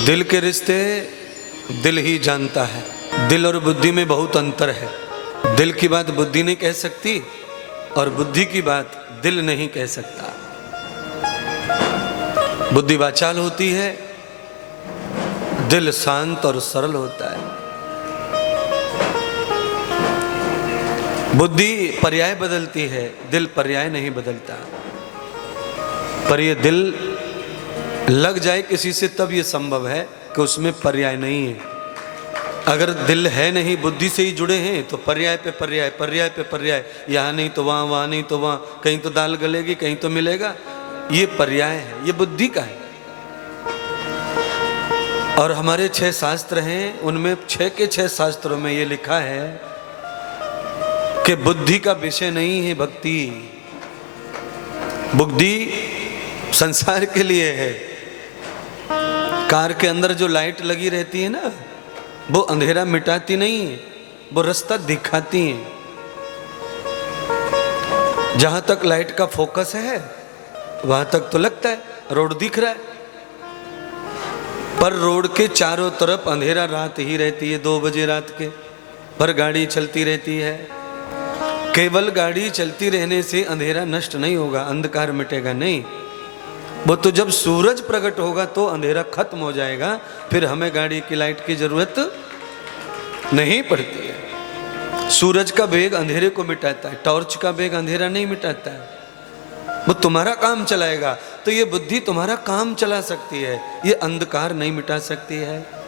दिल के रिश्ते दिल ही जानता है। दिल और बुद्धि में बहुत अंतर है। दिल की बात बुद्धि नहीं कह सकती और बुद्धि की बात दिल नहीं कह सकता। बुद्धि वाचाल होती है, दिल शांत और सरल होता है। बुद्धि पर्याय बदलती है, दिल पर्याय नहीं बदलता। पर ये दिल लग जाए किसी से तब ये संभव है कि उसमें पर्याय नहीं है। अगर दिल है नहीं, बुद्धि से ही जुड़े हैं तो पर्याय पे पर्याय, पर्याय पे पर्याय, यहाँ नहीं तो वहाँ, वहाँ नहीं तो वहाँ, कहीं तो दाल गलेगी कहीं तो मिलेगा, ये पर्याय है, ये बुद्धि का है। और हमारे 6 शास्त्र हैं, उनमें 6 के 6 शास्त्रों में ये लिखा है कि बुद्धि का विषय नहीं है भक्ति। बुद्धि संसार के लिए है। कार के अंदर जो लाइट लगी रहती है ना, वो अंधेरा मिटाती नहीं है, वो रास्ता दिखाती है। जहां तक लाइट का फोकस है वहां तक तो लगता है रोड दिख रहा है, पर रोड के चारों तरफ अंधेरा रात ही रहती है। 2 बजे रात के पर गाड़ी चलती रहती है। केवल गाड़ी चलती रहने से अंधेरा नष्ट नहीं होगा, अंधकार मिटेगा नहीं। वो तो जब सूरज प्रकट होगा तो अंधेरा खत्म हो जाएगा, फिर हमें गाड़ी की लाइट की जरूरत नहीं पड़ती है। सूरज का वेग अंधेरे को मिटाता है, टॉर्च का वेग अंधेरा नहीं मिटाता है। वो तुम्हारा काम चलाएगा, तो ये बुद्धि तुम्हारा काम चला सकती है, ये अंधकार नहीं मिटा सकती है।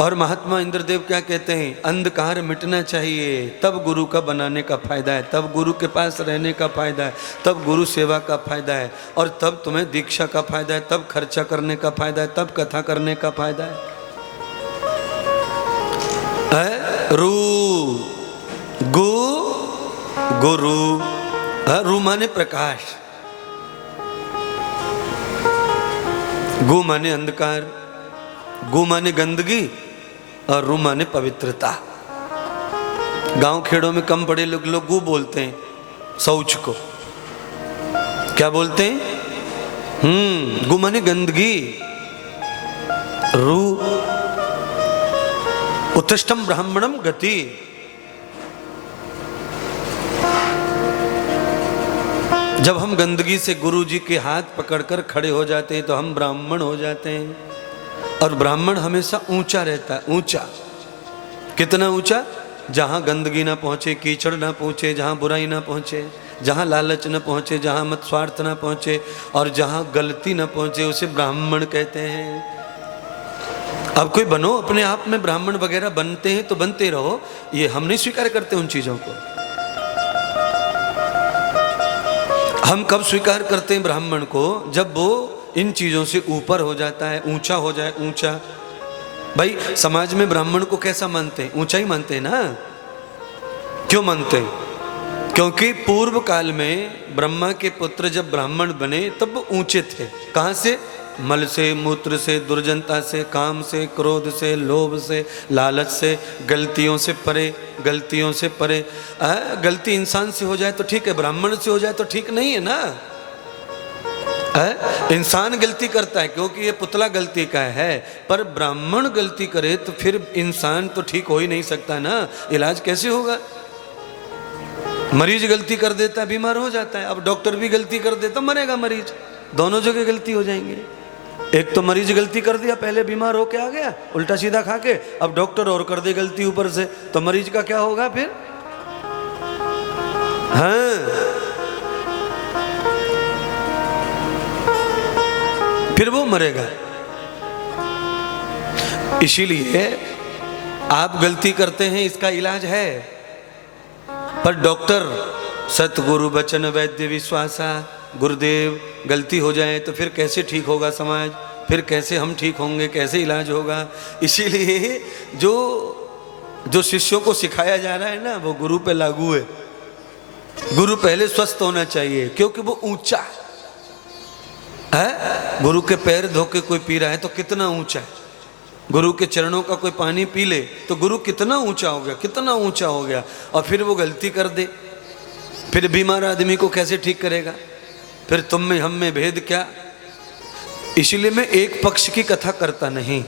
और महात्मा इंद्रदेव क्या कहते हैं, अंधकार मिटना चाहिए, तब गुरु का बनाने का फायदा है, तब गुरु के पास रहने का फायदा है, तब गुरु सेवा का फायदा है, और तब तुम्हें दीक्षा का फायदा है, तब खर्चा करने का फायदा है, तब कथा करने का फायदा है। रू गु गुरु, रू माने प्रकाश, गु माने अंधकार, गु माने गंदगी और रू माने पवित्रता। गांव खेड़ों में कम पढ़े लोग गु बोलते हैं शौच को। क्या बोलते हैं? गु माने गंदगी, रू उत्तिष्ठम ब्राह्मणम गति। जब हम गंदगी से गुरु जी के हाथ पकड़कर खड़े हो जाते हैं तो हम ब्राह्मण हो जाते हैं। और ब्राह्मण हमेशा ऊंचा रहता है। ऊंचा कितना ऊंचा? जहां गंदगी ना पहुंचे, कीचड़ ना पहुंचे, जहां बुराई ना पहुंचे, जहां लालच ना पहुंचे, जहां मत स्वार्थ ना पहुंचे और जहां गलती ना पहुंचे, उसे ब्राह्मण कहते हैं। अब कोई बनो, अपने आप में ब्राह्मण वगैरह बनते हैं तो बनते रहो, ये हम नहीं स्वीकार करते उन चीजों को। हम कब स्वीकार करते हैं ब्राह्मण को? जब वो इन चीजों से ऊपर हो जाता है, ऊंचा हो जाए। ऊंचा भाई, समाज में ब्राह्मण को कैसा मानते हैं? ऊंचा ही मानते हैं ना। क्यों मानते हैं? क्योंकि पूर्व काल में ब्रह्मा के पुत्र जब ब्राह्मण बने तब वो ऊंचे थे। कहां से? मल से, मूत्र से, दुर्जनता से, काम से, क्रोध से, लोभ से, लालच से, गलतियों से परे, गलतियों से परे। गलती इंसान से हो जाए तो ठीक है, ब्राह्मण से हो जाए तो ठीक नहीं है ना। इंसान गलती करता है क्योंकि ये पुतला गलती का है, पर ब्राह्मण गलती करे तो फिर इंसान तो ठीक हो ही नहीं सकता ना। इलाज कैसे होगा? मरीज गलती कर देता है, बीमार हो जाता है। अब डॉक्टर भी गलती कर दे तो मरेगा मरीज। दोनों जगह गलती हो जाएंगे। एक तो मरीज गलती कर दिया, पहले बीमार होके आ गया उल्टा सीधा खा के, अब डॉक्टर और कर दे गलती ऊपर से, तो मरीज का क्या होगा फिर? हाँ, फिर वो मरेगा। इसीलिए आप गलती करते हैं, इसका इलाज है। पर डॉक्टर सतगुरु बचन वैद्य विश्वासा, गुरुदेव, गलती हो जाए तो फिर कैसे ठीक होगा समाज, फिर कैसे हम ठीक होंगे, कैसे इलाज होगा। इसीलिए जो शिष्यों को सिखाया जा रहा है ना, वो गुरु पे लागू है। गुरु पहले स्वस्थ होना चाहिए क्योंकि वो ऊंचा है। गुरु के पैर धोके कोई पी रहा है तो कितना ऊंचा है। गुरु के चरणों का कोई पानी पी ले तो गुरु कितना ऊंचा हो गया, कितना ऊंचा हो गया। और फिर वो गलती कर दे, फिर बीमार आदमी को कैसे ठीक करेगा? फिर तुम में हम में भेद क्या? इसलिए मैं एक पक्ष की कथा करता नहीं,